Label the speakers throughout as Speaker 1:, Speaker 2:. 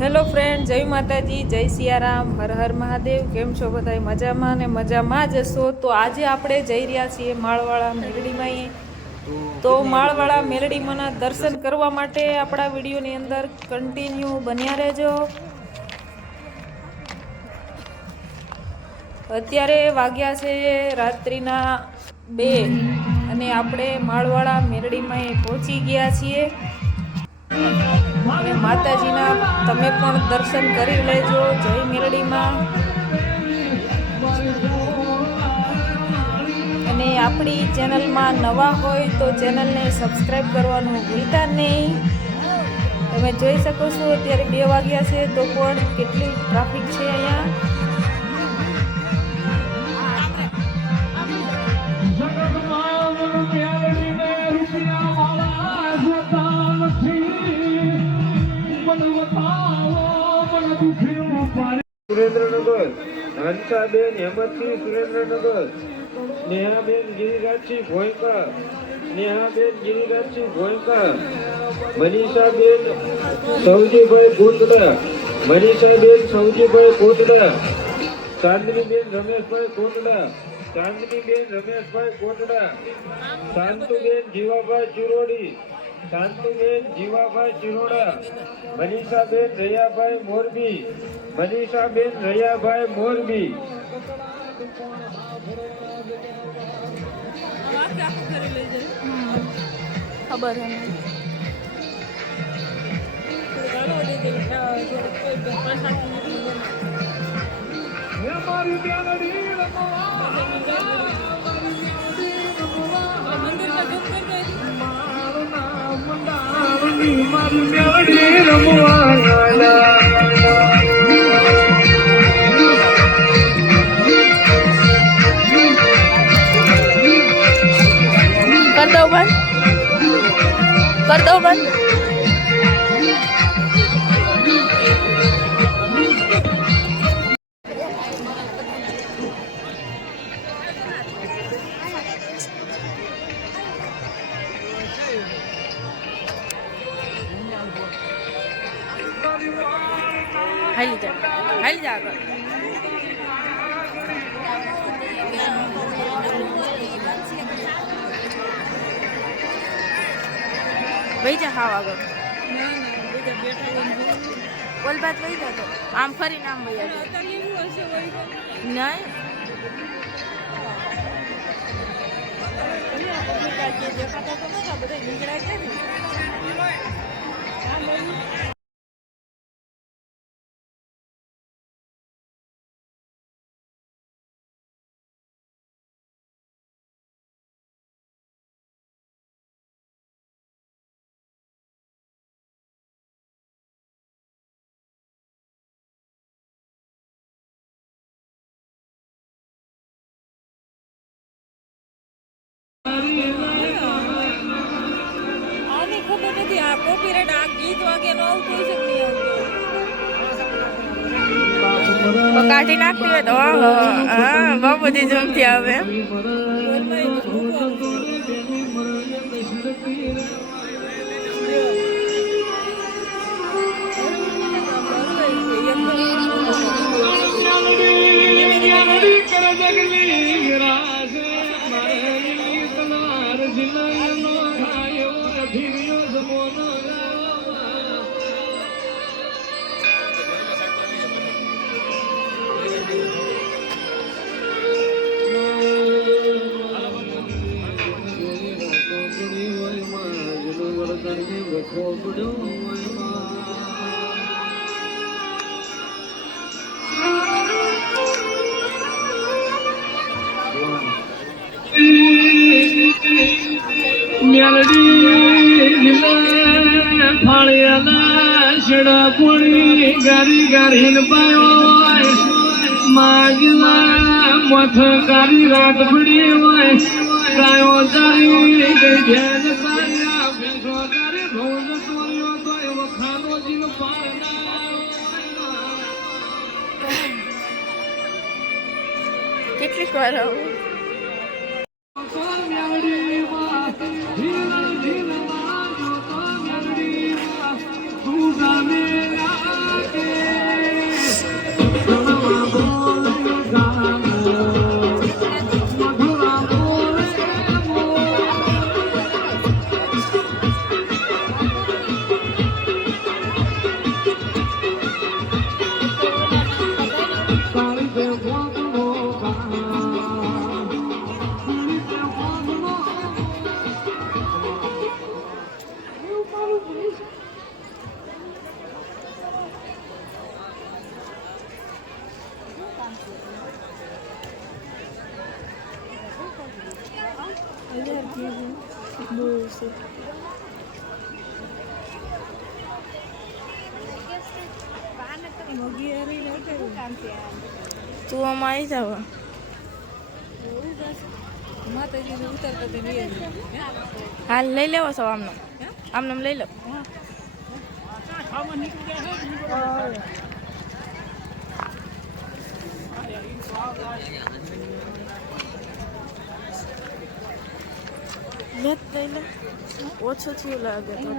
Speaker 1: Hello friend જય માતાજી જય સિયારામ હર હર મહાદેવ કેમ છો બધા મજામાં ને મજામાં જ હશો તો આજે આપણે જઈ રહ્યા છીએ માળવાળા મેલડીમાં તો માળવાળા મેલડીમાંના દર્શન કરવા માટે આપણા વિડીયોની અંદર કન્ટિન્યુ બન્યા રહેજો. અત્યારે વાગ્યા છે રાત્રિના બે અને આપણે માળવાળા મેરડીમાં પહોંચી ગયા છીએ. અને માતાજીના તમે પણ દર્શન કરી લેજો. જય મેરડીમાં. અને આપણી ચેનલમાં નવા હોય તો ચેનલને સબસ્ક્રાઈબ કરવાનું ભૂલતા નહીં. તમે જોઈ શકો છો, અત્યારે બે વાગ્યા છે, તો પણ કેટલી ટ્રાફિક છે અહીંયા.
Speaker 2: હંસાબેન હેમતસિંહ સુરેન્દ્રનગર, નેહાબેન, ગિરિરાજસિંહ ભોયકા નેહાબેન, ગિરિરાજસિંહ ભોયકા મનીષાબેન સૌજીભાઈ કોટડા મનીષાબેન સૌજીભાઈ કોટડા ચાંદનીબેન, રમેશભાઈ કોટડા ચાંદનીબેન, રમેશભાઈ કોટડા શાંતુબેન, જીવાભાઈ ચુરોડી શાંતુબેન જીવાભાઈ ચિરોડા મનીષાબેન રૈયાભાઈ મોરબી મનીષાબેન રૈયાભાઈ મોરબી.
Speaker 1: ખબર હે કર હાલી જા હાલી જા આગળ વહી જા હાવ આગળ બોલ બાત વહી જા તો આમ ફરીને આમ વહી નહીં આની નથી આ ગીત વાગે નો આવતું હશે કે નહીં આવતું કાઢી નાખતી હોય તો હા બહુ બધી જમતી આવે.
Speaker 2: ફાળિયાના પોણી ગારી ગારીને પાયો માગલા મથ ગારી રાત પડી હોય. ગાયો તારી ગઈ ધ્યાન તાર્યા ભેંસો તારે ભોજ તોર્યો તો એ વખાનો જીવ
Speaker 1: કેટલીક વાર આવું.
Speaker 2: તું
Speaker 3: આમાં આવી જાવ. હાલ લઈ લેવો છો આમનો. આમને લઈ લો. લે લઈ લે ઓછું થયું લાગે તો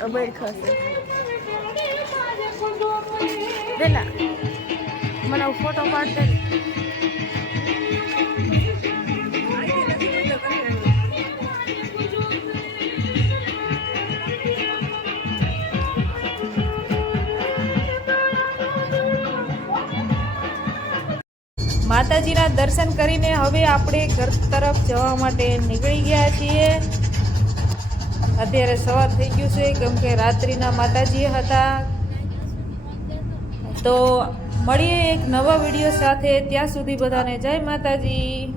Speaker 3: અબેડ ખાશે પેલા મને ફોટો પાડ
Speaker 4: માતાજીના દર્શન કરીને હવે આપણે ઘર તરફ જવા માટે નીકળી ગયા છીએ. અત્યારે સવાર થઈ ગયું છે, કેમ કે રાત્રિના માતાજી હતા. તો મળીએ એક નવા વીડિયો સાથે. ત્યાં સુધી બધાને જય માતાજી.